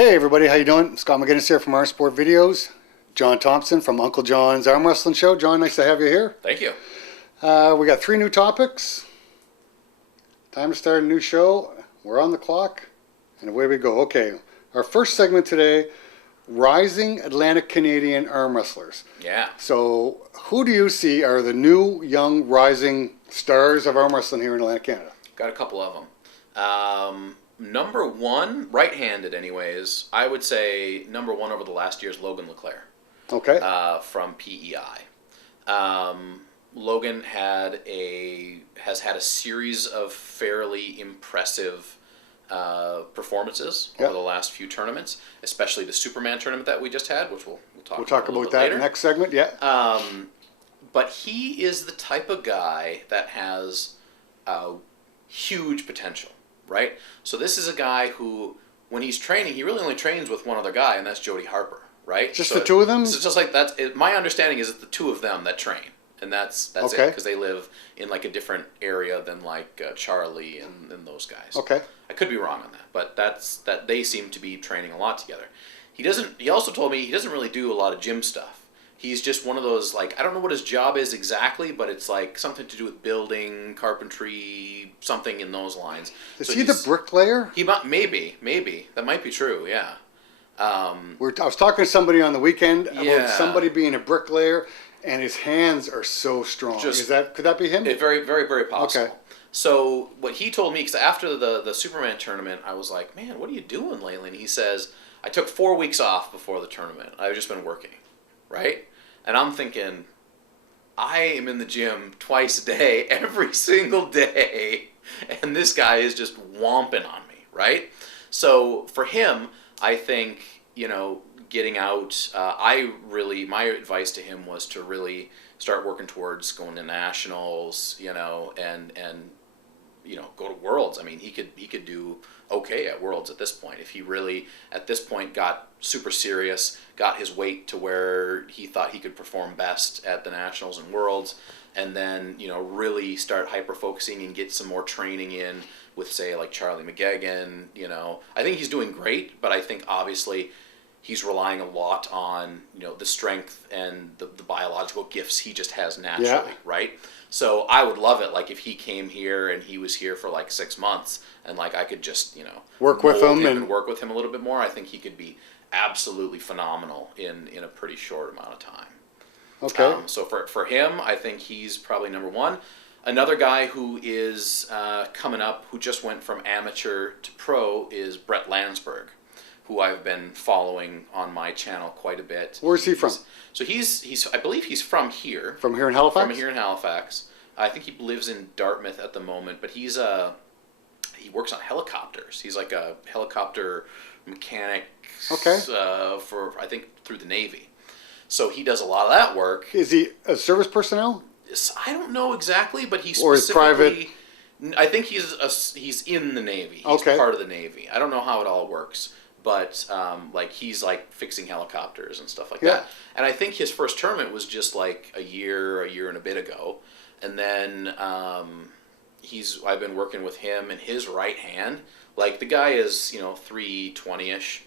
Hey everybody, how you doing? Scott McGinnis here from Our Sport Videos. John Thompson from Uncle John's Arm Wrestling Show. John, nice to have you here. Thank you. We got 3 new topics. Time to start a new show. We're on the clock, and away we go. Okay, our first segment today, Rising Atlantic Canadian Arm Wrestlers. Yeah. So, who do you see are the new, young, rising stars of arm wrestling here in Atlantic Canada? Got a couple of them. Number one, right-handed anyways, I would say number one over the last year is Logan LeClaire. Okay. From PEI. Logan has had a series of fairly impressive performances over the last few tournaments, especially the Superman tournament that we just had, which we'll talk about that later. Next segment. Yeah. But he is the type of guy that has huge potential, right? So this is a guy who, when he's training, he really only trains with one other guy, and that's Jody Harper, right? Just the two of them? So it's just like that's it, my understanding is it's the two of them that train, and that's okay. it, because they live in like a different area than like Charlie and those guys. Okay. I could be wrong on that, but that they seem to be training a lot together. He also told me he doesn't really do a lot of gym stuff. He's just one of those, like, I don't know what his job is exactly, but it's like something to do with building, carpentry, something in those lines. Is he the bricklayer? Maybe. That might be true, yeah. I was talking to somebody on the weekend about somebody being a bricklayer, and his hands are so strong. Could that be him? Very, very, very possible. Okay. So what he told me, because after the Superman tournament, I was like, man, what are you doing lately? And he says, I took 4 weeks off before the tournament. I've just been working, right? And I'm thinking, I am in the gym twice a day, every single day, and this guy is just whomping on me, right? So for him, I think, getting out, my advice to him was to really start working towards going to nationals, and go to Worlds. I mean, he could do okay at Worlds at this point if he really at this point got super serious, got his weight to where he thought he could perform best at the nationals and Worlds, and then really start hyper focusing and get some more training in with, say, like Charlie McGuigan. I think he's doing great, but I think obviously he's relying a lot on the strength and the biological gifts he just has naturally, right? So I would love it, like, if he came here and he was here for like 6 months, and like I could just work with him and work with him a little bit more. I think he could be absolutely phenomenal in a pretty short amount of time. Okay. So for him, I think he's probably number one. Another guy who is coming up, who just went from amateur to pro, is Brett Landsberg, who I've been following on my channel quite a bit. Where's he from? So he's I believe he's from here. From here in Halifax? From here in Halifax. I think he lives in Dartmouth at the moment, but he works on helicopters. He's like a helicopter mechanic. Okay. For, I think, through the Navy. So he does a lot of that work. Is he a service personnel? I don't know exactly, but he's or is private. I think he's in the Navy. He's part of the Navy. I don't know how it all works. But he's like fixing helicopters and stuff like that. And I think his first tournament was just like a year and a bit ago. And then I've been working with him, and his right hand, like, the guy is 320-ish,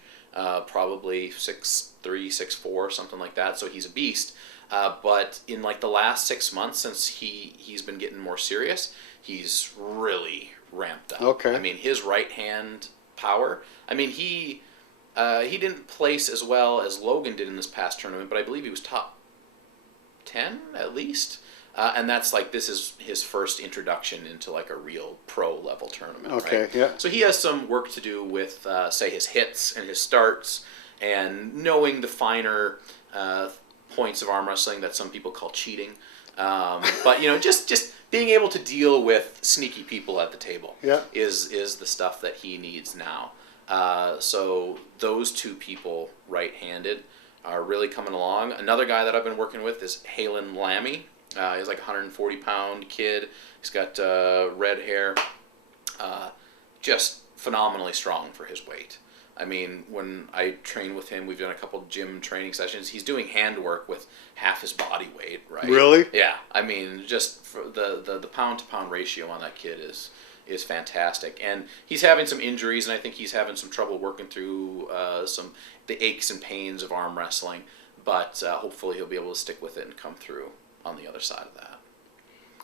probably 6'3", 6'4", something like that. So he's a beast. But in like the last 6 months since he's been getting more serious, he's really ramped up. Okay. I mean, his right hand power. I mean, he didn't place as well as Logan did in this past tournament, but I believe he was top 10 at least. And that's like, this is his first introduction into like a real pro level tournament. Okay, right? yeah. So he has some work to do with, say, his hits and his starts, and knowing the finer points of arm wrestling that some people call cheating. But just being able to deal with sneaky people at the table is the stuff that he needs now. So those two people, right-handed, are really coming along. Another guy that I've been working with is Halen Lammy. He's like a 140-pound kid. He's got red hair. Just phenomenally strong for his weight. I mean, when I train with him, we've done a couple gym training sessions. He's doing handwork with half his body weight, right? Really? Yeah. I mean, just for the pound-to-pound ratio on that kid is fantastic. And he's having some injuries, and I think he's having some trouble working through the aches and pains of arm wrestling. But hopefully he'll be able to stick with it and come through on the other side of that.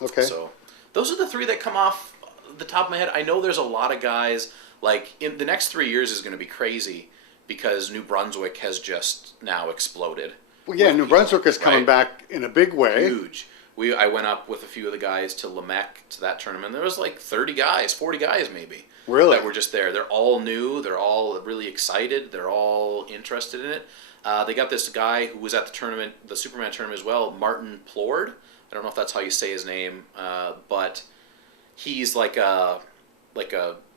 Okay. So those are the three that come off the top of my head. I know there's a lot of guys, like in the next 3 years is going to be crazy because New Brunswick has just now exploded. Well, yeah, New Brunswick is coming back in a big way. Huge. I went up with a few of the guys to Lamech to that tournament. There was like 30 guys, 40 guys maybe. Really? That were just there. They're all new. They're all really excited. They're all interested in it. They got this guy who was at the tournament, the Superman tournament as well, Martin Plord. I don't know if that's how you say his name, but he's like a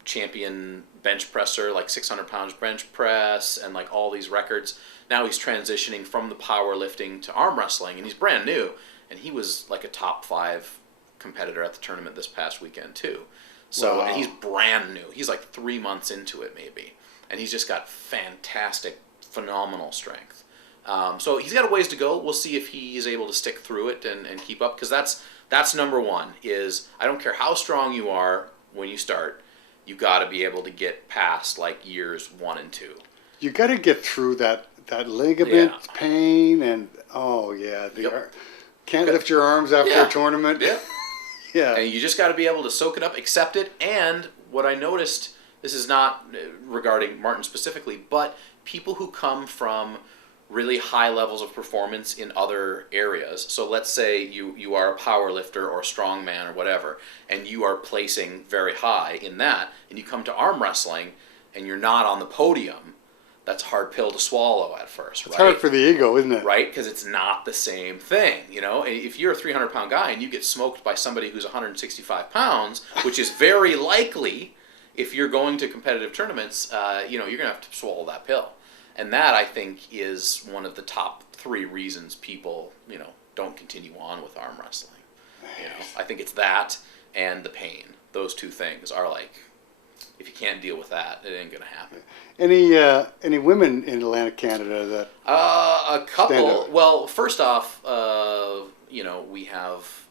champion bench presser, like 600 pounds bench press, and like all these records. Now he's transitioning from the powerlifting to arm wrestling, and he's brand new. And he was like a top 5 competitor at the tournament this past weekend too. So wow. And he's brand new. He's like 3 months into it maybe, and he's just got fantastic, phenomenal strength. So he's got a ways to go. We'll see if he is able to stick through it and keep up, because that's number one. Is I don't care how strong you are when you start, you got to be able to get past like years 1 and 2. You got to get through that ligament pain and can't lift your arms after a tournament. Yeah. Yeah. And you just got to be able to soak it up, accept it. And what I noticed, this is not regarding Martin specifically, but people who come from really high levels of performance in other areas. So let's say you are a power lifter or a strongman or whatever, and you are placing very high in that, and you come to arm wrestling and you're not on the podium. That's a hard pill to swallow at first, right? It's hard for the ego, isn't it? Right, because it's not the same thing, you know? If you're a 300-pound guy and you get smoked by somebody who's 165 pounds, which is very likely if you're going to competitive tournaments, you're going to have to swallow that pill. And that, I think, is one of the top 3 reasons people, don't continue on with arm wrestling. I think it's that and the pain. Those 2 things are like, if you can't deal with that, it ain't going to happen. Any women in Atlantic Canada that a couple. stand out? Well, first off, we have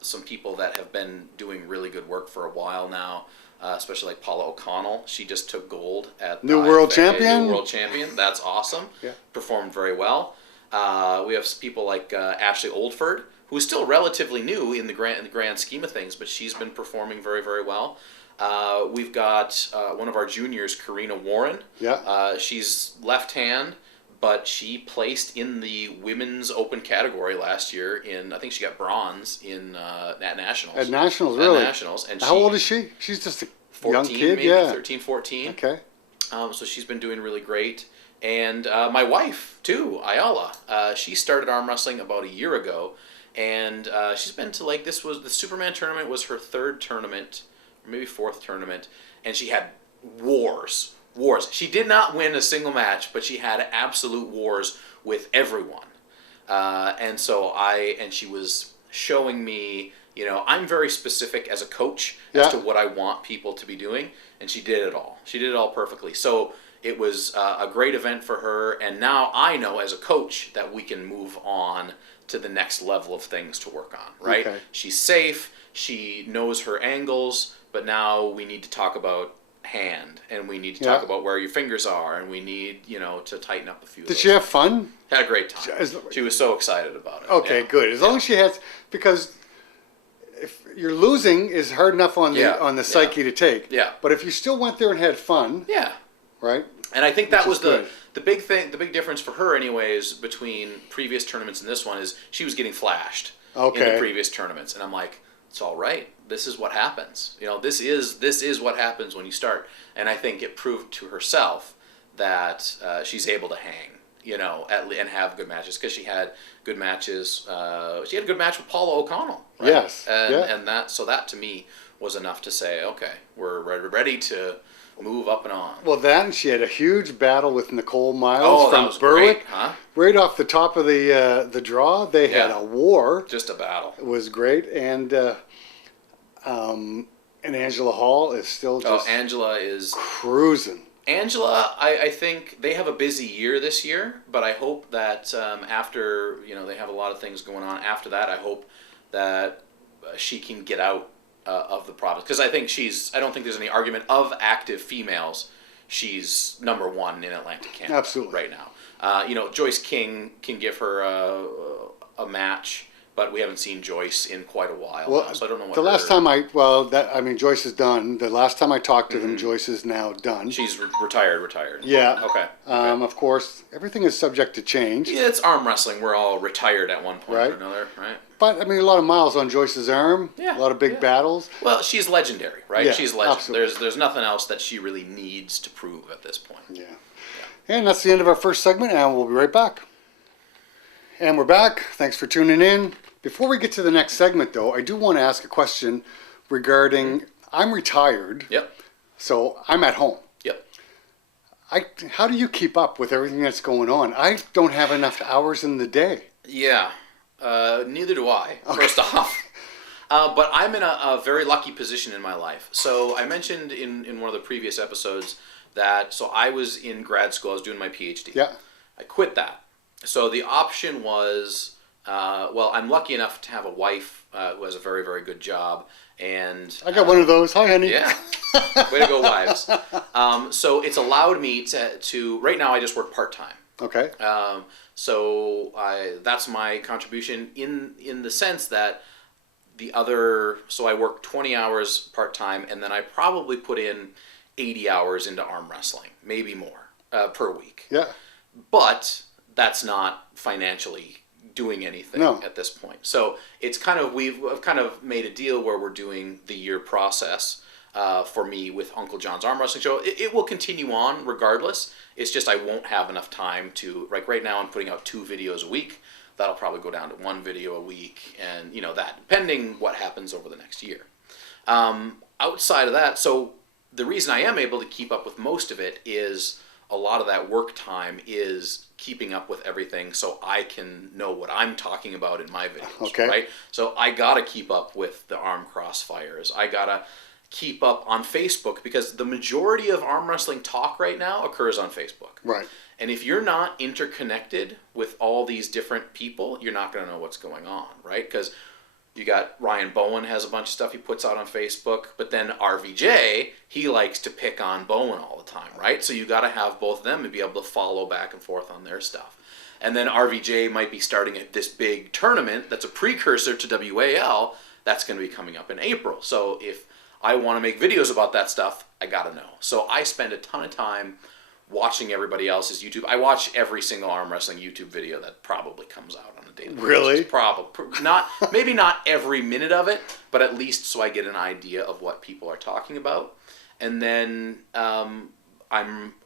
some people that have been doing really good work for a while now, especially like Paula O'Connell. She just took gold at the New World Champion. New World Champion. That's awesome. Yeah. Performed very well. We have people like Ashley Oldford, who is still relatively new in the grand scheme of things, but she's been performing very, very well. We've got one of our juniors, Karina Warren. Yeah. She's left hand, but she placed in the women's open category last year. I think she got bronze at Nationals. At Nationals, really? At Nationals. And how old is she? She's just a 14, young kid, maybe, yeah. 13, 14. Okay. So she's been doing really great. And my wife, too, Ayala, she started arm wrestling about a year ago. And she's been to the Superman tournament was her 3rd tournament, maybe 4th tournament, and she had wars. She did not win a single match, but she had absolute wars with everyone. And she was showing me, I'm very specific as a coach as to what I want people to be doing, and she did it all. She did it all perfectly. So it was a great event for her, and now I know as a coach that we can move on to the next level of things to work on, right? Okay. She's safe, she knows her angles, but now we need to talk about hand, and we need to talk about where your fingers are, and we need, to tighten up a few of Did those she have things. fun? Had a great time. She was so excited about it. Okay, Yeah. good. As long as she has, because if you're losing is hard enough on the psyche to take. Yeah. But if you still went there and had fun, Yeah. right? And I think that Which was is good. the big thing, the big difference for her anyways between previous tournaments and this one is she was getting flashed in Okay. the previous tournaments. And I'm like, it's all right. This is what happens. This is what happens when you start. And I think it proved to herself that she's able to hang, and have good matches, because she had good matches. She had a good match with Paula O'Connell. Right? Yes. And that to me was enough to say, okay, we're ready to move up and on. Well, and she had a huge battle with Nicole Miles Oh, that from was Berwick. great, huh? Right off the top of the draw, they had a war. Just a battle. It was great, and Angela Hall is still just Angela is... cruising. Angela, I think they have a busy year this year, but I hope that after, they have a lot of things going on after that, I hope that she can get out of the product, because I don't think there's any argument of active females. She's number one in Atlantic Canada. Absolutely. Right now. Joyce King can give her a match, but we haven't seen Joyce in quite a while now, so I don't know what last time Joyce is done. The last time I talked to them, Joyce is now done. She's retired. Yeah. Okay. Of course, everything is subject to change. Yeah, it's arm wrestling. We're all retired at one point or another, right? But, a lot of miles on Joyce's arm. Yeah. A lot of big battles. Well, she's legendary, right? Yeah, She's legend. absolutely. There's nothing else that she really needs to prove at this point. Yeah. And that's the end of our first segment, and we'll be right back. And we're back. Thanks for tuning in. Before we get to the next segment, though, I do want to ask a question regarding, I'm retired. Yep. So I'm at home. Yep. How do you keep up with everything that's going on? I don't have enough hours in the day. Yeah. Neither do I, first off. But I'm in a very lucky position in my life. So I mentioned in one of the previous episodes that, so I was in grad school, I was doing my PhD. Yeah. I quit that. So the option was, I'm lucky enough to have a wife who has a very, very good job. And I got one of those. Hi, honey. Yeah. Way to go, wives. So it's allowed me to right now I just work part-time. Okay. So that's my contribution in the sense that so I work 20 hours part-time, and then I probably put in 80 hours into arm wrestling, maybe more, per week. Yeah. But that's not financially doing anything at this point. So it's we've kind of made a deal where we're doing the year process for me with Uncle John's Arm Wrestling Show. It will continue on regardless. It's just I won't have enough time to, like right now I'm putting out 2 videos a week. That'll probably go down to 1 video a week, and that, depending what happens over the next year. Outside of that, so the reason I am able to keep up with most of it is a lot of that work time is keeping up with everything so I can know what I'm talking about in my videos, right? So I gotta keep up with the arm crossfires. I gotta keep up on Facebook, because the majority of arm wrestling talk right now occurs on Facebook. Right. And if you're not interconnected with all these different people, you're not going to know what's going on, right? Because you got Ryan Bowen has a bunch of stuff he puts out on Facebook, but then RVJ, he likes to pick on Bowen all the time, right? So you got to have both of them and be able to follow back and forth on their stuff. And then RVJ might be starting this big tournament that's a precursor to WAL that's going to be coming up in April. So if I want to make videos about that stuff, I got to know. So I spend a ton of time watching everybody else's YouTube. I watch every single arm wrestling YouTube video that probably comes out on a daily basis. Really? Probably not. Maybe not every minute of it, but at least so I get an idea of what people are talking about. And then I'm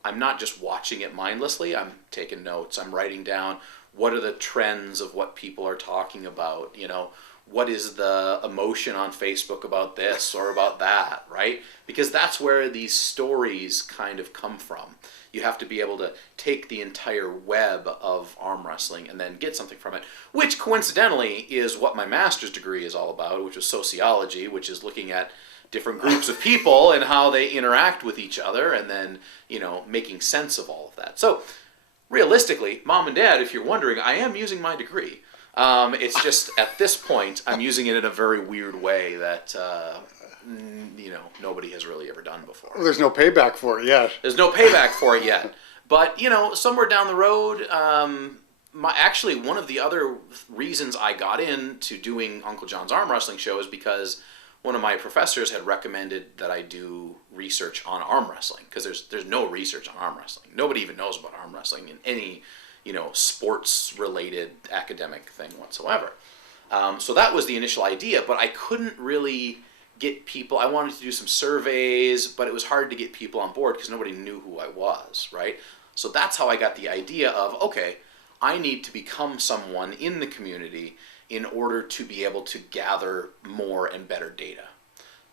not just watching it mindlessly. I'm taking notes. I'm writing down what are the trends of what people are talking about. What is the emotion on Facebook about this or about that, right? Because that's where these stories kind of come from. You have to be able to take the entire web of arm wrestling and then get something from it, which coincidentally is what my master's degree is all about, which is sociology, which is looking at different groups of people and how they interact with each other, and then, making sense of all of that. So realistically, Mom and Dad, if you're wondering, I am using my degree. It's just at this point I'm using it in a very weird way that nobody has really ever done before. Well, there's no payback for it yet. There's no payback for it yet. But somewhere down the road, actually one of the other reasons I got into doing Uncle John's Arm Wrestling Show is because one of my professors had recommended that I do research on arm wrestling, because there's no research on arm wrestling. Nobody even knows about arm wrestling in any sports-related academic thing whatsoever. So that was the initial idea, but I couldn't really get people. I wanted to do some surveys, but it was hard to get people on board because nobody knew who I was, right? So that's how I got the idea of, okay, I need to become someone in the community in order to be able to gather more and better data.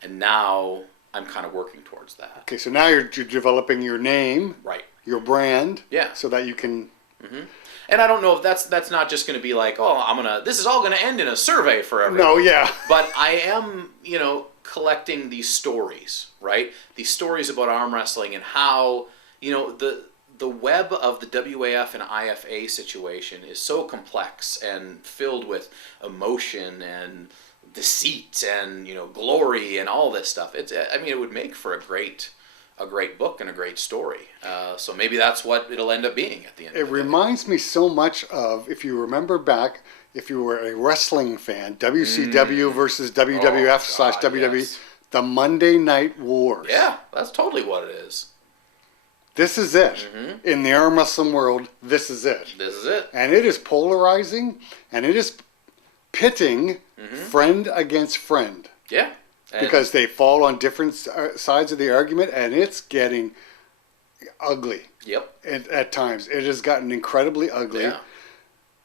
And now I'm kind of working towards that. Okay, so now you're developing your name, right? Your brand, yeah, so that you can. Mm-hmm. And I don't know if that's not just going to be like, this is all going to end in a survey for everyone. No, yeah. But I am, collecting these stories, right? These stories about arm wrestling and how, the web of the WAF and IFA situation is so complex and filled with emotion and deceit and glory and all this stuff. I mean, it would make for a great book and a great story. So maybe that's what it'll end up being at the end. It reminds me so much of, if you remember back, if you were a wrestling fan, WCW versus WWF/WWE, yes. the Monday Night Wars. Yeah, that's totally what it is. This is it. In the arm wrestling world, this is it. This is it. And it is polarizing, and it is pitting friend against friend. Yeah. Because they fall on different sides of the argument, and it's getting ugly. Yep. At times. It has gotten incredibly ugly. Yeah.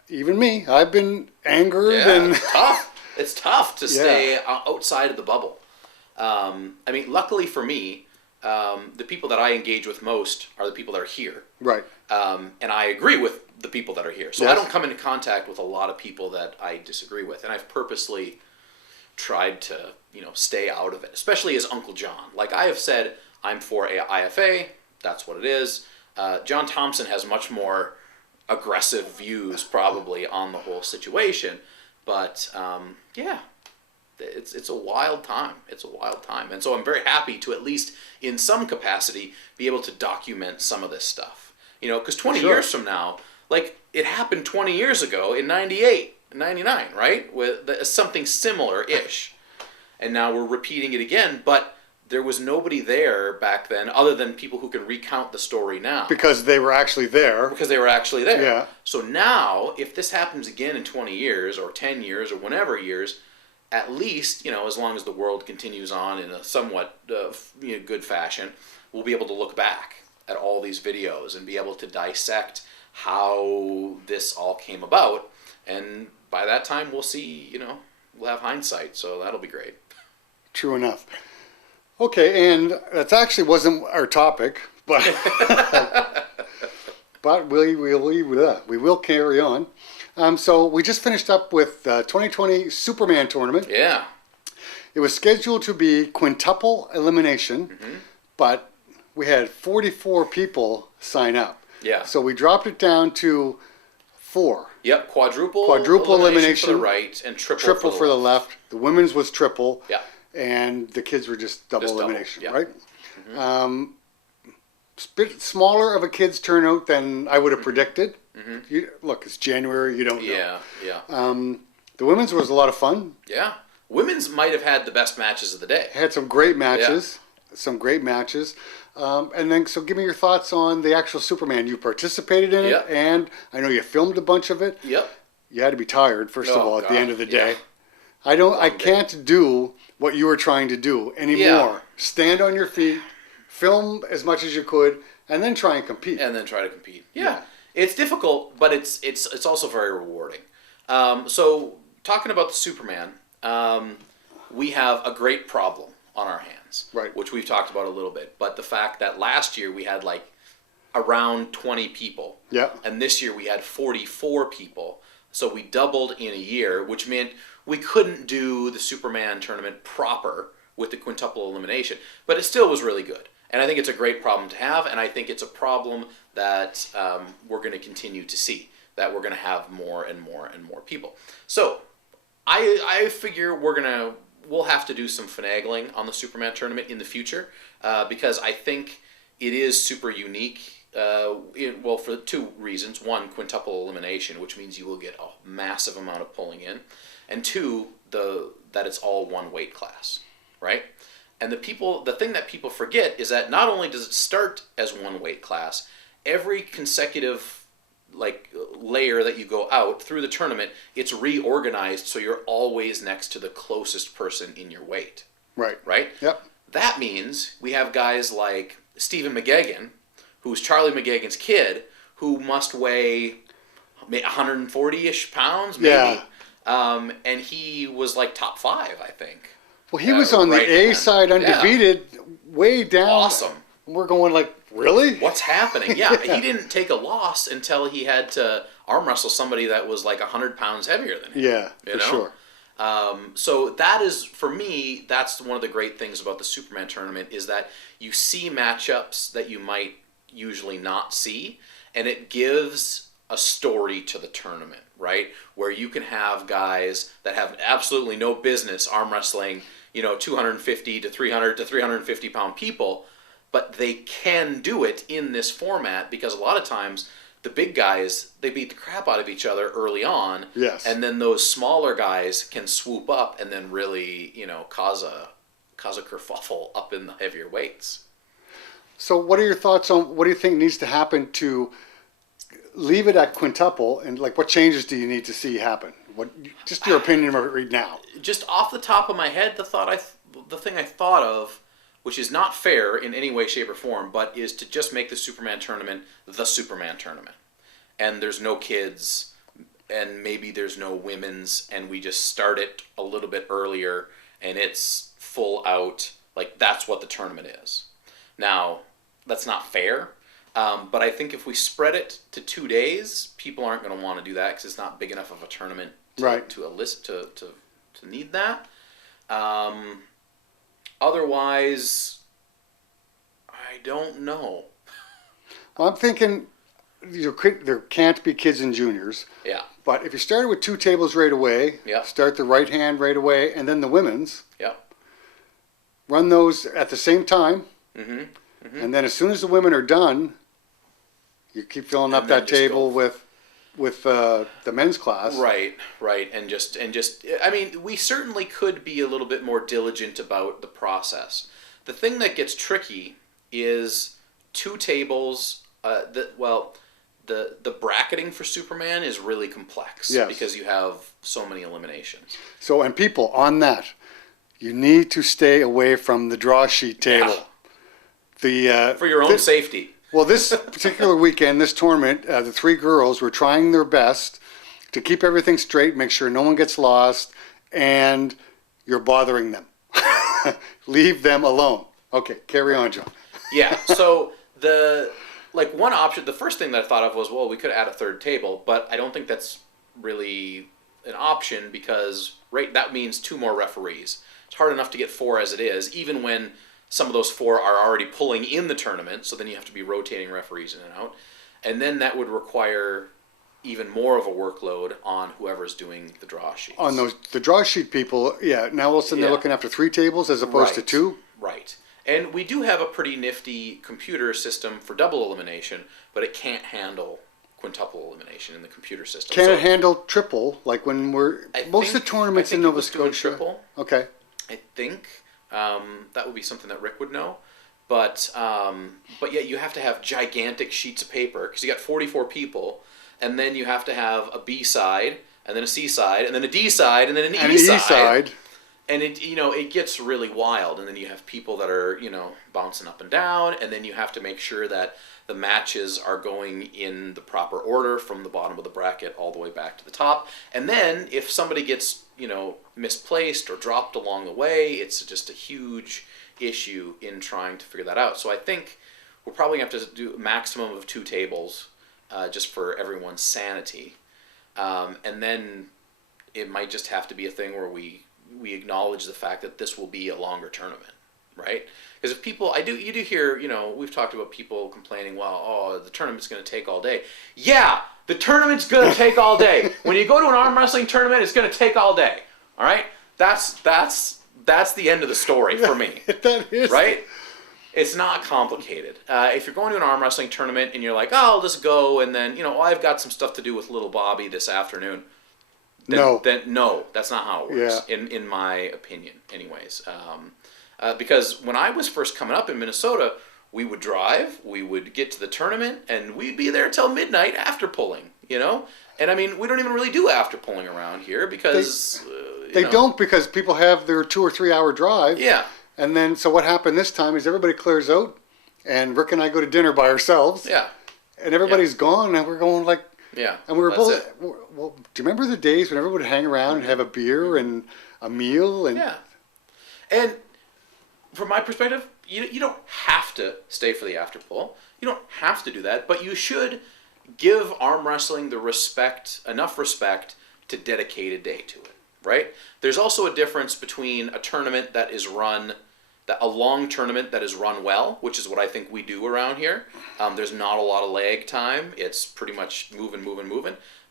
Even me, I've been angered. Yeah, and it's tough. It's tough to stay outside of the bubble. I mean, luckily for me, the people that I engage with most are the people that are here. Right. And I agree with the people that are here. So I don't come into contact with a lot of people that I disagree with. And I've purposely tried to, stay out of it, especially as Uncle John. Like I have said, I'm for IFA. That's what it is. John Thompson has much more aggressive views probably on the whole situation. But, it's a wild time. It's a wild time. And so I'm very happy to, at least in some capacity, be able to document some of this stuff. Because 20 years from now, like it happened 20 years ago in 98, 99, right? With something similar-ish. And now we're repeating it again, but there was nobody there back then other than people who can recount the story now. Because they were actually there. Yeah. So now, if this happens again in 20 years or 10 years or whenever years, at least, as long as the world continues on in a somewhat good fashion, we'll be able to look back at all these videos and be able to dissect how this all came about. And by that time, we'll see, we'll have hindsight. So that'll be great. True enough. Okay, and that actually wasn't our topic, but but we will carry on. So we just finished up with the 2020 Superman tournament. Yeah. It was scheduled to be quintuple elimination, but we had 44 people sign up. Yeah. So we dropped it down to 4. Yep, quadruple elimination for the right and triple for the left. The women's was triple. Yeah. And the kids were just double elimination, yeah. right? Bit smaller of a kids turnout than I would have predicted. Look, it's January, you don't know. Yeah. The women's was a lot of fun. Yeah. Women's might have had the best matches of the day. Had some great matches. And then, so give me your thoughts on the actual Superman. You participated in it, and I know you filmed a bunch of it. Yep. You had to be tired, first of all, at the end of the day. Yeah. I can't do what you were trying to do anymore. Yeah. Stand on your feet, film as much as you could, and then try and compete. Yeah. It's difficult, but it's also very rewarding. So talking about the Superman, we have a great problem on our hands, right? Which we've talked about a little bit. But the fact that last year we had like around 20 people, and this year we had 44 people. So we doubled in a year, which meant we couldn't do the Superman tournament proper with the quintuple elimination, but it still was really good. And I think it's a great problem to have, and I think it's a problem that we're going to continue to see, that we're going to have more and more and more people. So I figure we'll have to do some finagling on the Superman tournament in the future, because I think it is super unique. For 2 reasons. 1, quintuple elimination, which means you will get a massive amount of pulling in. And 2, that it's all one weight class, right? And the thing that people forget is that not only does it start as one weight class, every consecutive layer that you go out through the tournament, it's reorganized so you're always next to the closest person in your weight. Right. Right? Yep. That means we have guys like Stephen McGuigan, who's Charlie McGuigan's kid, who must weigh 140-ish pounds, maybe. Yeah. And he was like top 5, I think. Well, he was on the A side, undefeated, way down. Awesome. We're going like, really? What's happening? Yeah, he didn't take a loss until he had to arm wrestle somebody that was like 100 pounds heavier than him. Yeah, for sure. So that is, for me, that's one of the great things about the Superman tournament, is that you see matchups that you might usually not see, and it gives a story to the tournament, right? Where you can have guys that have absolutely no business arm wrestling, 250 to 300 to 350 pound people, but they can do it in this format because a lot of times the big guys, they beat the crap out of each other early on. Yes. And then those smaller guys can swoop up and then really, cause a kerfuffle up in the heavier weights. So what are your thoughts on what do you think needs to happen to leave it at quintuple, and like what changes do you need to see happen? Just your opinion of it right now. Just off the top of my head, the thing I thought of, which is not fair in any way, shape, or form, but is to just make the Superman tournament the Superman tournament. And there's no kids, and maybe there's no women's, and we just start it a little bit earlier, and it's full out, like that's what the tournament is. Now, that's not fair, but I think if we spread it to 2 days, people aren't going to want to do that because it's not big enough of a tournament to need that. Otherwise, I don't know. Well, I'm thinking there can't be kids and juniors. Yeah. But if you started with 2 tables right away, start the right hand right away, and then the women's, run those at the same time, and then as soon as the women are done, you keep filling up that table with the men's class. Right, and just I mean, we certainly could be a little bit more diligent about the process. The thing that gets tricky is 2 tables. The bracketing for Superman is really complex because you have so many eliminations. So, and people on that, you need to stay away from the draw sheet table. For your own safety. Well, this particular weekend, this tournament, the 3 girls were trying their best to keep everything straight, make sure no one gets lost, and you're bothering them. Leave them alone. Okay, carry on, John. Yeah, so one option, the first thing that I thought of was, well, we could add a 3rd table, but I don't think that's really an option because that means 2 more referees. It's hard enough to get 4 as it is, even when some of those 4 are already pulling in the tournament, so then you have to be rotating referees in and out. And then that would require even more of a workload on whoever's doing the draw sheets. On the draw sheet people, now all of a sudden they're looking after 3 tables as opposed to 2? Right. And we do have a pretty nifty computer system for double elimination, but it can't handle quintuple elimination in the computer system. Can it handle triple, like when most of the tournaments in Nova Scotia? Triple. Okay. I think that would be something that Rick would know. But yeah, you have to have gigantic sheets of paper because you got 44 people, and then you have to have a B side, and then a C side, and then a D side, and then an E side. And it gets really wild, and then you have people that are bouncing up and down, and then you have to make sure that the matches are going in the proper order from the bottom of the bracket all the way back to the top. And then if somebody gets misplaced or dropped along the way, it's just a huge issue in trying to figure that out. So I think we're probably going to have to do a maximum of 2 tables just for everyone's sanity. And then it might just have to be a thing where we acknowledge the fact that this will be a longer tournament, right? Because if people, you do hear, we've talked about people complaining, well, the tournament's going to take all day. Yeah, the tournament's going to take all day. When you go to an arm wrestling tournament, it's going to take all day. All right, that's the end of the story for me. That is right. It's not complicated. If you're going to an arm wrestling tournament and you're like, oh, I'll just go, and then I've got some stuff to do with little Bobby this afternoon. No, that's not how it works. Yeah. In my opinion, anyways. Because when I was first coming up in Minnesota, we would drive, we would get to the tournament, and we'd be there till midnight after pulling. And I mean, we don't even really do after pulling around here because they don't, because people have their 2 or 3 hour drive. Yeah. And then so what happened this time is everybody clears out, and Rick and I go to dinner by ourselves. Yeah. And everybody's gone, and we're going like. Yeah. And we were both. Well, do you remember the days when everyone would hang around and have a beer and a meal and? Yeah. And from my perspective, you don't have to stay for the after pull. You don't have to do that, but you should give arm wrestling enough respect to dedicate a day to it, right? There's also a difference between a tournament that a long tournament that is run well, which is what I think we do around here. There's not a lot of lag time. It's pretty much moving.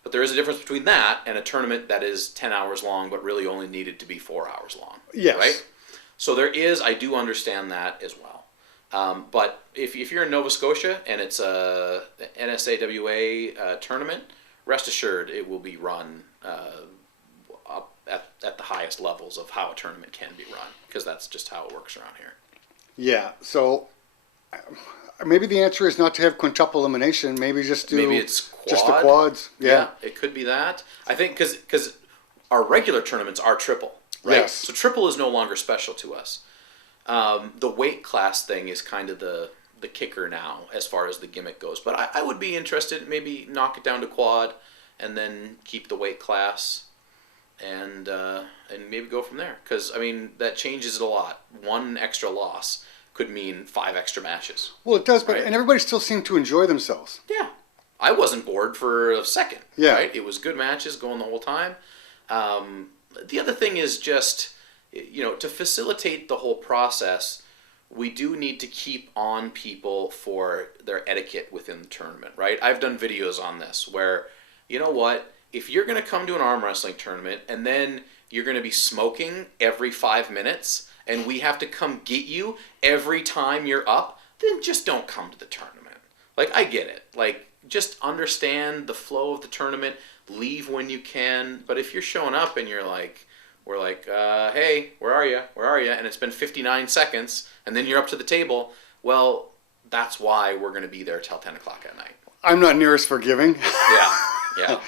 But there is a difference between that and a tournament that is 10 hours long, but really only needed to be 4 hours long. Yes. Right? So I do understand that as well. But if you're in Nova Scotia and it's a NSAWA tournament, rest assured it will be run up at the highest levels of how a tournament can be run, because that's just how it works around here. Yeah. So maybe the answer is not to have quintuple elimination. Maybe just do just the quads. Yeah. It could be that. I think because our regular tournaments are triple, right? Yes. So triple is no longer special to us. The weight class thing is kind of the kicker now as far as the gimmick goes. But I would be interested, maybe knock it down to quad and then keep the weight class and maybe go from there. Because, I mean, that changes it a lot. One extra loss could mean 5 extra matches. Well, it does, but right? And everybody still seemed to enjoy themselves. Yeah. I wasn't bored for a second. Yeah. Right? It was good matches going the whole time. The other thing is just, to facilitate the whole process, we do need to keep on people for their etiquette within the tournament, right? I've done videos on this where, you know what, if you're going to come to an arm wrestling tournament and then you're going to be smoking every 5 minutes and we have to come get you every time you're up, then just don't come to the tournament. Like, I get it. Like, just understand the flow of the tournament, leave when you can. But if you're showing up and you're like, we're like, hey, where are you? Where are you? And it's been 59 seconds, and then you're up to the table. Well, that's why we're going to be there till 10 o'clock at night. I'm not near as forgiving. Yeah.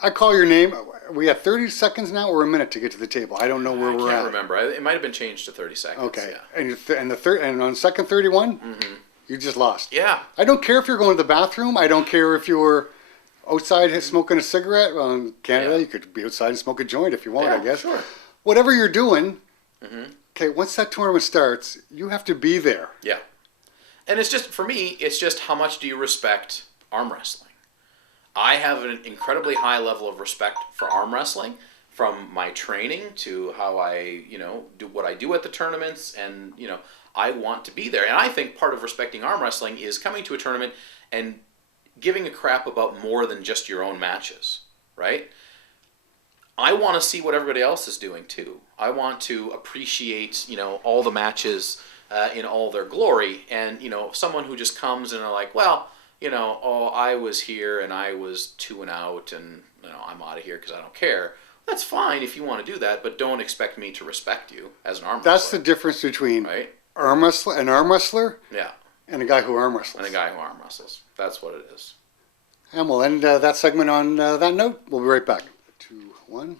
I call your name. We have 30 seconds now or a minute to get to the table. I don't know where we're at. I can't remember. It might have been changed to 30 seconds. Okay. Yeah. And on second 31, you just lost. Yeah. I don't care if you're going to the bathroom. I don't care if you're outside smoking a cigarette. Well, in Canada, you could be outside and smoke a joint if you want, I guess. Sure. Whatever you're doing, okay, once that tournament starts, you have to be there. Yeah. And it's just, for me, it's just how much do you respect arm wrestling? I have an incredibly high level of respect for arm wrestling, from my training to how I, do what I do at the tournaments, and, I want to be there. And I think part of respecting arm wrestling is coming to a tournament and giving a crap about more than just your own matches, right? I want to see what everybody else is doing too. I want to appreciate, all the matches in all their glory. And, someone who just comes and are like, well, I was here and I was 2 and out and, I'm out of here because I don't care. That's fine if you want to do that, but don't expect me to respect you as an arm wrestler. That's the difference between right? an arm wrestler yeah. and a guy who arm wrestles. And a guy who arm wrestles. That's what it is. And we'll end that segment on that note. We'll be right back. 2, 1.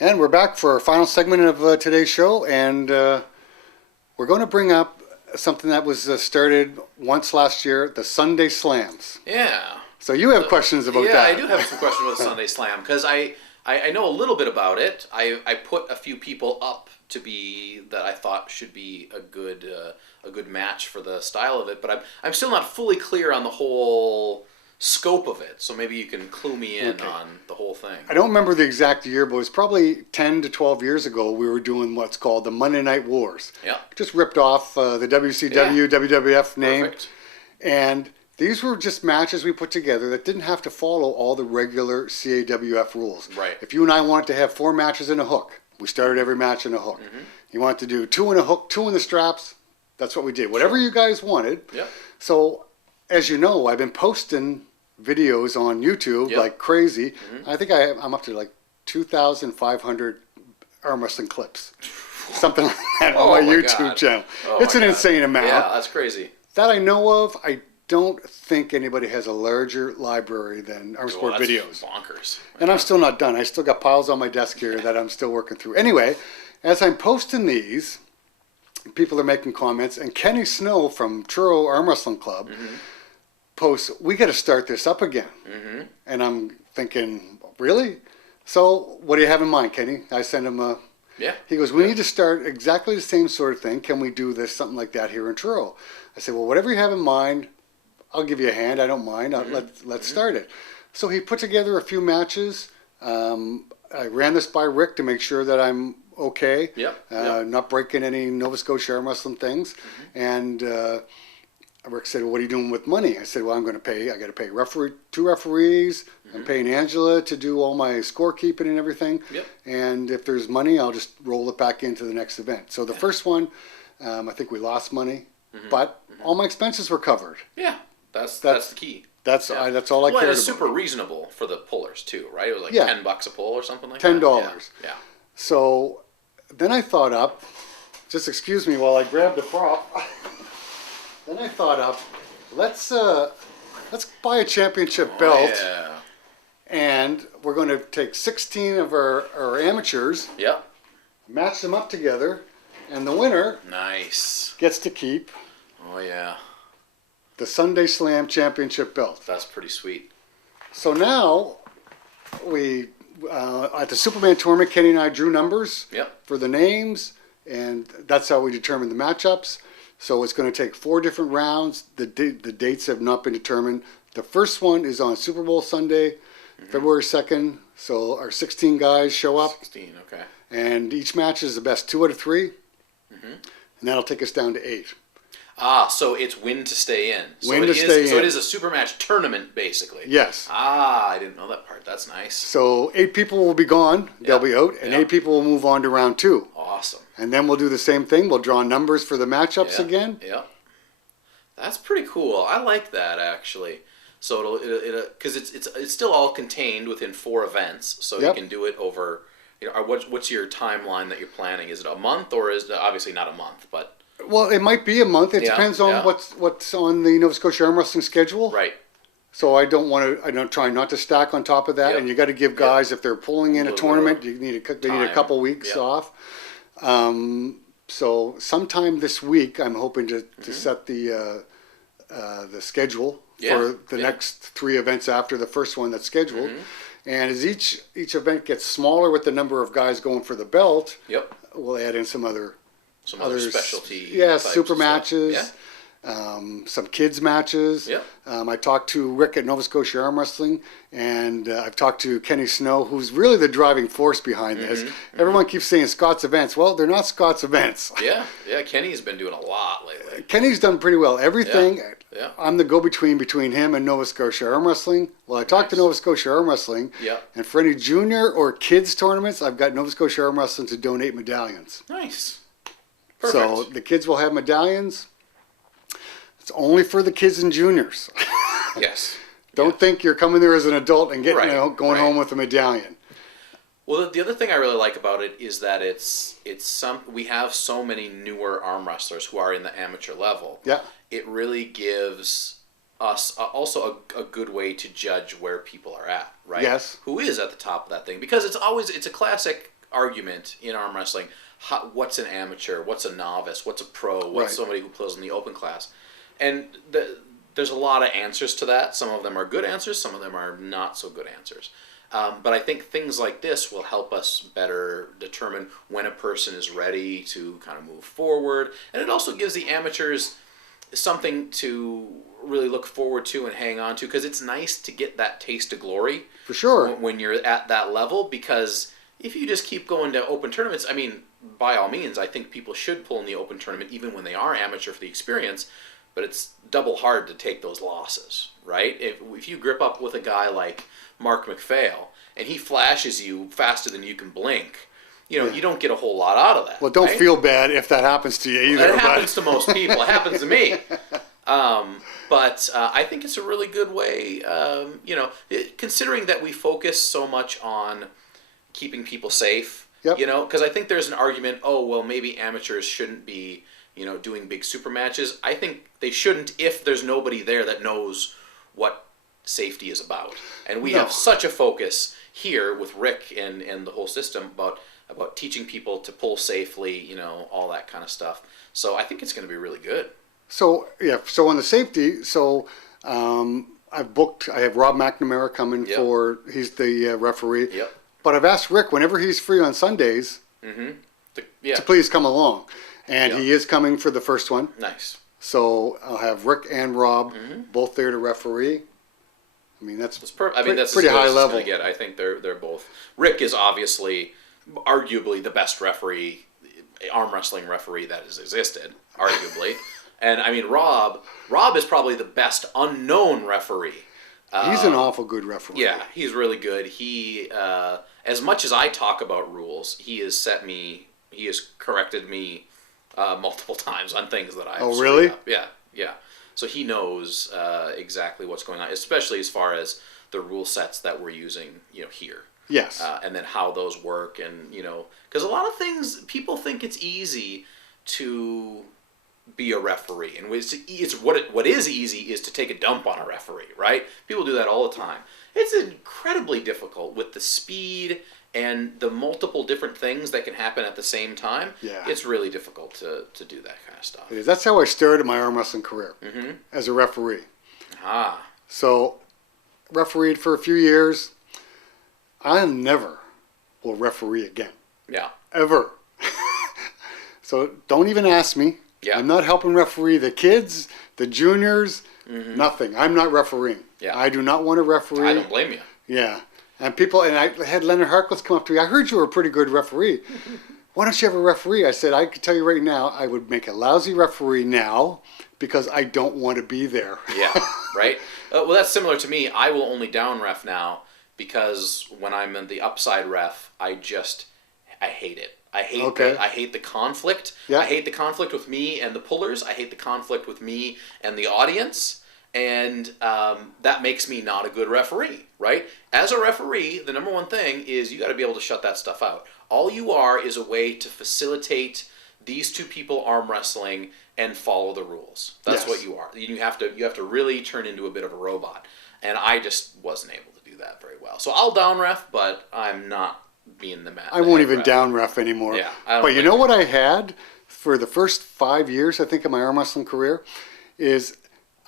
And we're back for our final segment of today's show. And we're going to bring up something that was started once last year, the Sunday Slams. Yeah. So you have questions about that. Yeah, I do have some questions about the Sunday Slam, because I know a little bit about it. I put a few people up to be that I thought should be a good match for the style of it, but I'm still not fully clear on the whole scope of it. So maybe you can clue me in on the whole thing. I don't remember the exact year, but it was probably 10 to 12 years ago. We were doing what's called the Monday Night Wars. Yeah. Just ripped off the WCW, WWF name. Perfect. And these were just matches we put together that didn't have to follow all the regular CAWF rules. Right. If you and I wanted to have 4 matches in a hook, we started every match in a hook. You wanted to do 2 in a hook, 2 in the straps, that's what we did. Whatever you guys wanted. Yep. So, as you know, I've been posting videos on YouTube like crazy. I think I'm up to like 2,500 arm wrestling clips. Something like that on my YouTube channel. It's an insane amount. Yeah, that's crazy. That I know of, I don't think anybody has a larger library than Arm Sport videos. Bonkers. And I'm still not done. I still got piles on my desk here that I'm still working through. Anyway, as I'm posting these, people are making comments, and Kenny Snow from Truro Arm Wrestling Club posts, we got to start this up again. And I'm thinking, really? So what do you have in mind, Kenny? I send him a... Yeah. He goes, we need to start exactly the same sort of thing. Can we do this, something like that here in Truro? I said, well, whatever you have in mind, I'll give you a hand. I don't mind. Let's start it. So he put together a few matches. I ran this by Rick to make sure that I'm okay. Yep. Not breaking any Nova Scotia arm wrestling things. And Rick said, "What are you doing with money?" I said, "Well, I got to pay two referees. I'm paying Angela to do all my scorekeeping and everything. Yep. And if there's money, I'll just roll it back into the next event." So the first one, I think we lost money, but all my expenses were covered. Yeah, that's the key. That's all I cared about. Well, it's super reasonable for the pullers too, right? It was like $10 a pull or something like $10. that. Yeah. So then I thought up, just excuse me while I grab the prop. Then I thought up, let's buy a championship belt, and we're going to take 16 of our amateurs, match them up together, and the winner gets to keep the Sunday Slam championship belt. That's pretty sweet. So now we at the Superman tournament, Kenny and I drew numbers for the names, and that's how we determined the matchups. So it's going to take 4 different rounds. The dates have not been determined. The first one is on Super Bowl Sunday, February 2nd. So our 16 guys show up. 16, okay. And each match is the best 2 out of 3. And that'll take us down to 8. So it's win to stay in. So it is a super match tournament, basically. Yes. I didn't know that part. That's nice. So 8 people will be gone. They'll be out. And 8 people will move on to round 2. Awesome. And then we'll do the same thing. We'll draw numbers for the matchups again. Yeah. That's pretty cool. I like that, actually. So it'll because it's still all contained within 4 events. So you can do it over. What's your timeline that you're planning? Is it a month, or is it obviously not a month, but? Well, it might be a month. It depends on what's on the Nova Scotia arm wrestling schedule. Right. So I don't try not to stack on top of that. And you got to give guys, if they're pulling in a tournament, they need a couple weeks off. So sometime this week, I'm hoping to set the schedule for the next 3 events after the first one that's scheduled. And as each event gets smaller with the number of guys going for the belt, we'll add in some other specialty. Super matches. Some kids matches. I talked to Rick at Nova Scotia Arm Wrestling, and I've talked to Kenny Snow, who's really the driving force behind this. Everyone keeps saying Scott's events. Well, they're not Scott's events. Kenny's been doing a lot lately. Kenny's done pretty well. Everything. I'm the go-between between him and Nova Scotia Arm Wrestling. Well, I talked to Nova Scotia Arm Wrestling, and for any junior or kids tournaments, I've got Nova Scotia Arm Wrestling to donate medallions. Nice. Perfect. So the kids will have medallions. It's only for the kids and juniors. Don't think you're coming there as an adult and getting going home with a medallion. Well, the other thing I really like about it is that we have so many newer arm wrestlers who are in the amateur level. It really gives us also a good way to judge where people are at, right? Yes. Who is at the top of that thing? Because it's a classic argument in arm wrestling. What's an amateur? What's a novice? What's a pro? What's somebody who plays in the open class? And there's a lot of answers to that. Some of them are good answers. Some of them are not so good answers. But I think things like this will help us better determine when a person is ready to kind of move forward. And it also gives the amateurs something to really look forward to and hang on to, because it's nice to get that taste of glory. For sure. When you're at that level, because if you just keep going to open tournaments, I mean, by all means, I think people should pull in the open tournament even when they are amateur for the experience. But it's double hard to take those losses, right? If you grip up with a guy like Mark McPhail and he flashes you faster than you can blink, you don't get a whole lot out of that. Well, don't feel bad if that happens to you either. It happens to most people. It happens to me. But I think it's a really good way, considering that we focus so much on keeping people safe, because I think there's an argument, maybe amateurs shouldn't be doing big super matches. I think they shouldn't if there's nobody there that knows what safety is about. And we have such a focus here with Rick and the whole system about teaching people to pull safely, all that kind of stuff. So I think it's going to be really good. So on the safety, I have Rob McNamara coming he's the referee. But I've asked Rick whenever he's free on Sundays to please come along. And he is coming for the first one. Nice. So I'll have Rick and Rob both there to referee. I mean, that's pretty high level. I think they're both. Rick is obviously arguably the best arm wrestling referee that has existed, arguably. And I mean, Rob is probably the best unknown referee. He's an awful good referee. Yeah, he's really good. He, as much as I talk about rules, he has corrected me multiple times on things that I have Oh, really? up. Yeah. So he knows exactly what's going on, especially as far as the rule sets that we're using, here. Yes. And then how those work, and because a lot of things people think it's easy to be a referee, and what is easy is to take a dump on a referee, right? People do that all the time. It's incredibly difficult with the speed and the multiple different things that can happen at the same time. Yeah. It's really difficult to do that kind of stuff. It is. That's how I started my arm wrestling career, as a referee. Ah. So, refereed for a few years. I never will referee again. Yeah. Ever. So don't even ask me. Yeah. I'm not helping referee the kids, the juniors, nothing. I'm not refereeing. Yeah. I do not want to referee. I don't blame you. Yeah. And I had Leonard Harkless come up to me. I heard you were a pretty good referee. Why don't you have a referee? I said, I could tell you right now, I would make a lousy referee now because I don't want to be there. Yeah, right? Well, that's similar to me. I will only down ref now because when I'm in the upside ref, I hate it. I hate the conflict. Yeah. I hate the conflict with me and the pullers. I hate the conflict with me and the audience. And that makes me not a good referee, right? As a referee, the number one thing is you got to be able to shut that stuff out. All you are is a way to facilitate these two people arm wrestling and follow the rules. That's Yes. what you are. You have to really turn into a bit of a robot. And I just wasn't able to do that very well. So I'll down ref, but I'm not being the man. I won't even down ref anymore. Yeah, but you know what I had for the first 5 years, I think, of my arm wrestling career is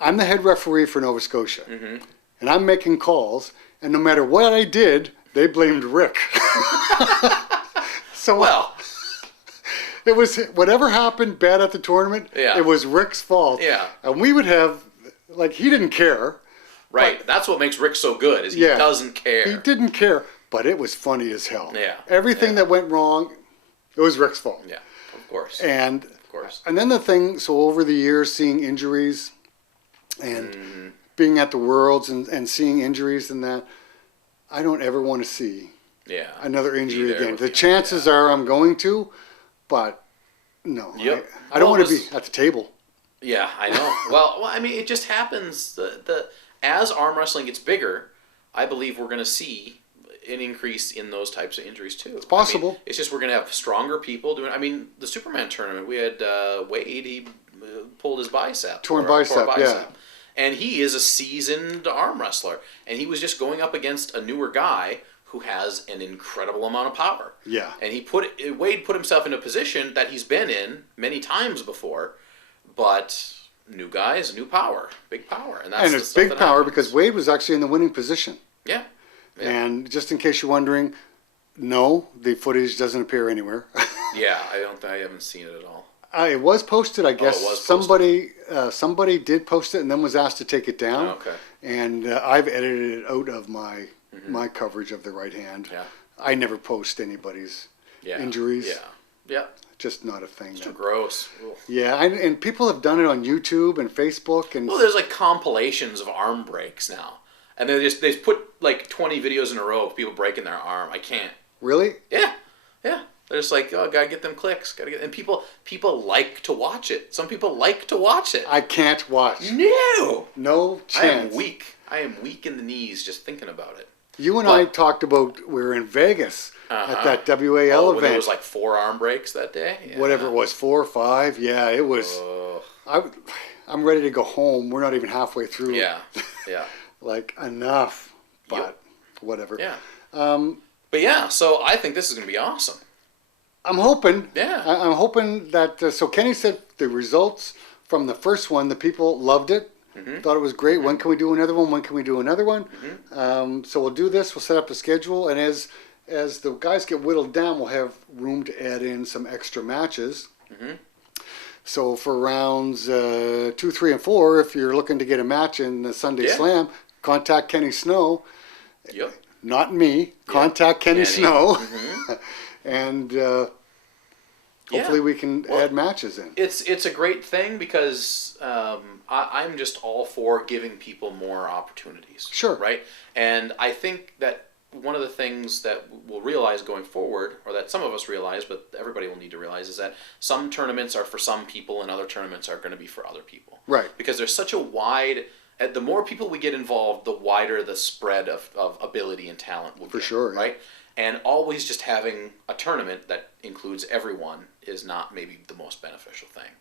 I'm the head referee for Nova Scotia. And I'm making calls, and no matter what I did, they blamed Rick. So it was whatever happened bad at the tournament, it was Rick's fault. Yeah. And we would have, he didn't care. Right. That's what makes Rick so good, is he doesn't care. He didn't care, but it was funny as hell. Yeah. Everything that went wrong, it was Rick's fault. Yeah, of course. And then the thing, so over the years, seeing injuries and being at the Worlds and seeing injuries and that, I don't ever want to see another injury again. The chances are I'm going to, but no. Yep. I don't want to be at the table. Yeah, I know. well, I mean, it just happens. As arm wrestling gets bigger, I believe we're going to see an increase in those types of injuries too. It's possible. I mean, it's just we're going to have stronger people doing. I mean, the Superman tournament, we had Wade. He pulled his bicep, torn bicep. Yeah. And he is a seasoned arm wrestler, and he was just going up against a newer guy who has an incredible amount of power. Yeah. And Wade put himself in a position that he's been in many times before, but new guys, new power, big power, and it's big power because Wade was actually in the winning position. Yeah. And just in case you're wondering, no, the footage doesn't appear anywhere. Yeah, I haven't seen it at all. It was posted, I guess. It was posted. Somebody did post it and then was asked to take it down. Oh, okay. And I've edited it out of my coverage of the right hand. Yeah. I never post anybody's injuries. Yeah. Yeah. Just not a thing. It's too gross. Ugh. Yeah, and people have done it on YouTube and Facebook and. Well, there's compilations of arm breaks now, and they put 20 videos in a row of people breaking their arm. I can't. Really? Yeah. Yeah. They're just gotta get them clicks. And people like to watch it. Some people like to watch it. I can't watch. No chance. I am weak in the knees just thinking about it. You and I talked about we were in Vegas at that WAL event. There was 4 arm breaks that day. Yeah. Whatever it was, 4 or 5. Yeah, it was. I'm ready to go home. We're not even halfway through. Yeah. Enough. But whatever. Yeah. But yeah, so I think this is gonna be awesome. I'm hoping. Yeah. I'm hoping that. So Kenny said the results from the first one, the people loved it. Thought it was great. When can we do another one? When can we do another one? So we'll do this. We'll set up a schedule, and as the guys get whittled down, we'll have room to add in some extra matches. So for rounds 2, 3, and 4, if you're looking to get a match in the Sunday Slam, contact Kenny Snow. Yep. Not me. Contact Kenny Snow. and hopefully we can add matches in. It's a great thing because I'm just all for giving people more opportunities. Sure. Right? And I think that one of the things that we'll realize going forward, or that some of us realize, but everybody will need to realize, is that some tournaments are for some people and other tournaments are going to be for other people. Right. Because there's such a wide... The more people we get involved, the wider the spread of ability and talent will be. For sure. Right? And always just having a tournament that includes everyone is not maybe the most beneficial thing.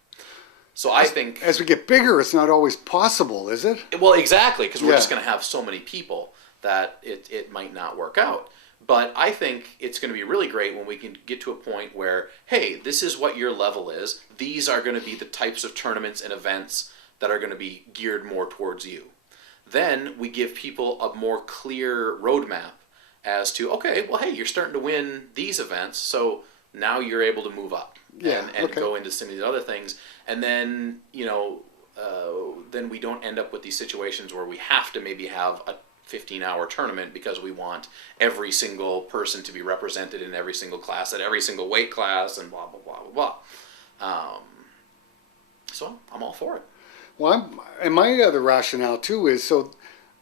So I think... As we get bigger, it's not always possible, is it? Well, exactly, because we're just going to have so many people that it might not work out. But I think it's going to be really great when we can get to a point where, hey, this is what your level is. These are going to be the types of tournaments and events that are going to be geared more towards you. Then we give people a more clear roadmap as to, okay, well, hey, you're starting to win these events, so now you're able to move up and go into some of these other things. And then, then we don't end up with these situations where we have to maybe have a 15-hour tournament because we want every single person to be represented in every single class at every single weight class and blah, blah, blah, blah, blah. So I'm all for it. Well, and my other rationale, too, is so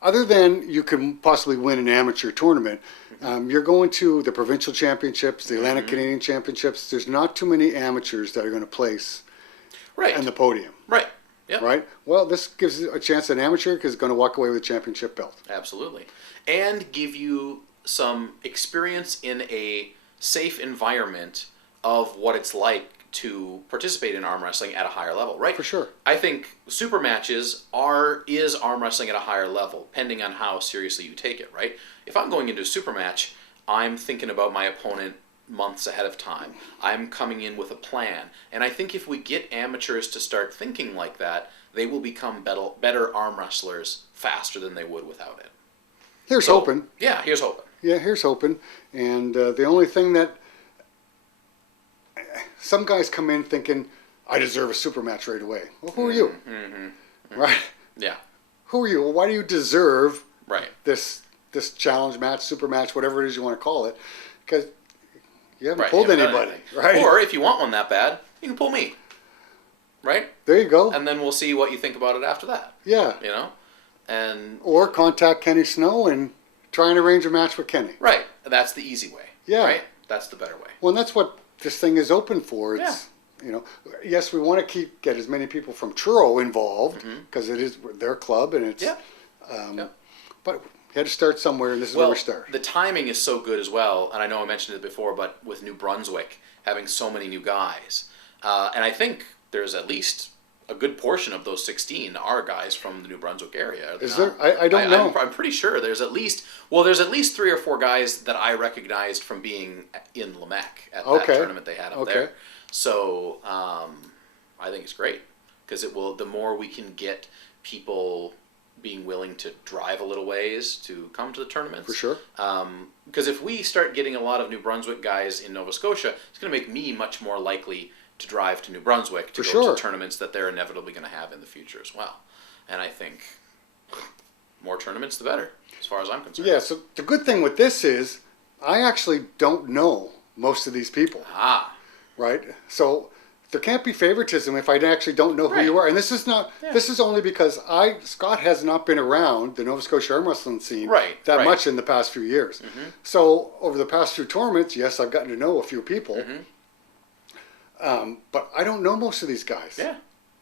other than you can possibly win an amateur tournament, you're going to the provincial championships, the Atlantic Canadian championships. There's not too many amateurs that are going to place on the podium. Right. Yep. Right? Well, this gives a chance an amateur is going to walk away with a championship belt. Absolutely. And give you some experience in a safe environment of what it's like to participate in arm wrestling at a higher level, right? For sure. I think super matches is arm wrestling at a higher level, depending on how seriously you take it, right? If I'm going into a super match, I'm thinking about my opponent months ahead of time. I'm coming in with a plan. And I think if we get amateurs to start thinking like that, they will become better arm wrestlers faster than they would without it. Here's hoping. Yeah, here's hoping. Yeah, here's hoping. And the only thing that some guys come in thinking, I deserve a super match right away. Well, who are you? Right? Yeah. Who are you? Well, why do you deserve right. this challenge match, super match, whatever it is you want to call it? Because you haven't right. pulled anybody, right? Or if you want one that bad, you can pull me. Right? There you go. And then we'll see what you think about it after that. Yeah. And or contact Kenny Snow and try and arrange a match with Kenny. Right. That's the easy way. Yeah. Right? That's the better way. Well, and that's what this thing is open for. It's, yes, we want to get as many people from Truro involved because it is their club and it's, but we had to start somewhere, and this is where we start. The timing is so good as well, and I know I mentioned it before, but with New Brunswick having so many new guys, and I think there's at least a good portion of those 16 are guys from the New Brunswick area. Is there? I don't know. I'm pretty sure there's at least 3 or 4 guys that I recognized from being in Lamech at that tournament they had up there. So I think it's great because the more we can get people being willing to drive a little ways to come to the tournaments. For sure. Because if we start getting a lot of New Brunswick guys in Nova Scotia, it's going to make me much more likely to drive to New Brunswick to go to tournaments that they're inevitably going to have in the future as well. And I think more tournaments, the better, as far as I'm concerned. Yeah, so the good thing with this is I actually don't know most of these people. Right? So there can't be favoritism if I actually don't know who you are. And this is not. Yeah. This is only because Scott has not been around the Nova Scotia arm wrestling scene that much in the past few years. So over the past few tournaments, yes, I've gotten to know a few people. But I don't know most of these guys. Yeah.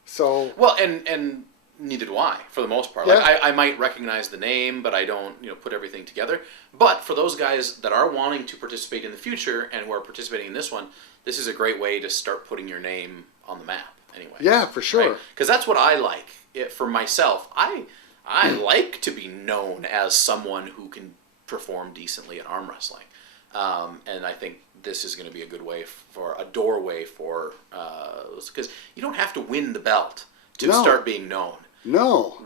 So well, and neither do I, for the most part. Yeah. Like I might recognize the name, but I don't, put everything together. But for those guys that are wanting to participate in the future and who are participating in this one, this is a great way to start putting your name on the map. Anyway. Yeah, for sure. Because that's what I like. For myself, I like to be known as someone who can perform decently at arm wrestling, and I think this is going to be a good way for a doorway for because you don't have to win the belt to start being known. No.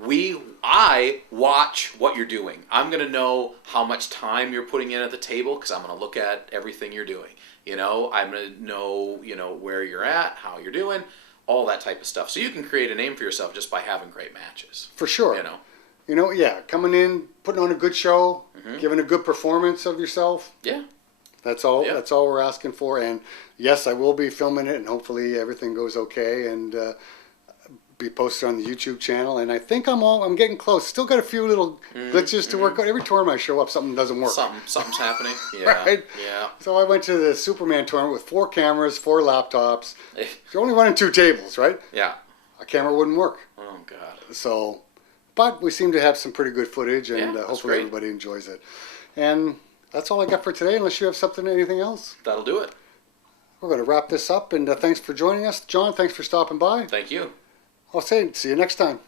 I watch what you're doing. I'm going to know how much time you're putting in at the table because I'm going to look at everything you're doing. I'm going to know, where you're at, how you're doing, all that type of stuff. So you can create a name for yourself just by having great matches. For sure. Coming in, putting on a good show, giving a good performance of yourself. Yeah. That's all. Yeah. That's all we're asking for. And yes, I will be filming it, and hopefully everything goes okay, and be posted on the YouTube channel. And I think I'm getting close. Still got a few little glitches to work out. Every tournament I show up, something doesn't work. Something's happening. Yeah. Right? Yeah. So I went to the Superman tournament with 4 cameras, 4 laptops. You're only running 2 tables, right? Yeah. A camera wouldn't work. Oh God. So, but we seem to have some pretty good footage, and Yeah, that's hopefully great. everybody enjoys it. And that's all I got for today, unless you have anything else. That'll do it. We're going to wrap this up, and thanks for joining us. John, thanks for stopping by. Thank you. I'll say see you next time.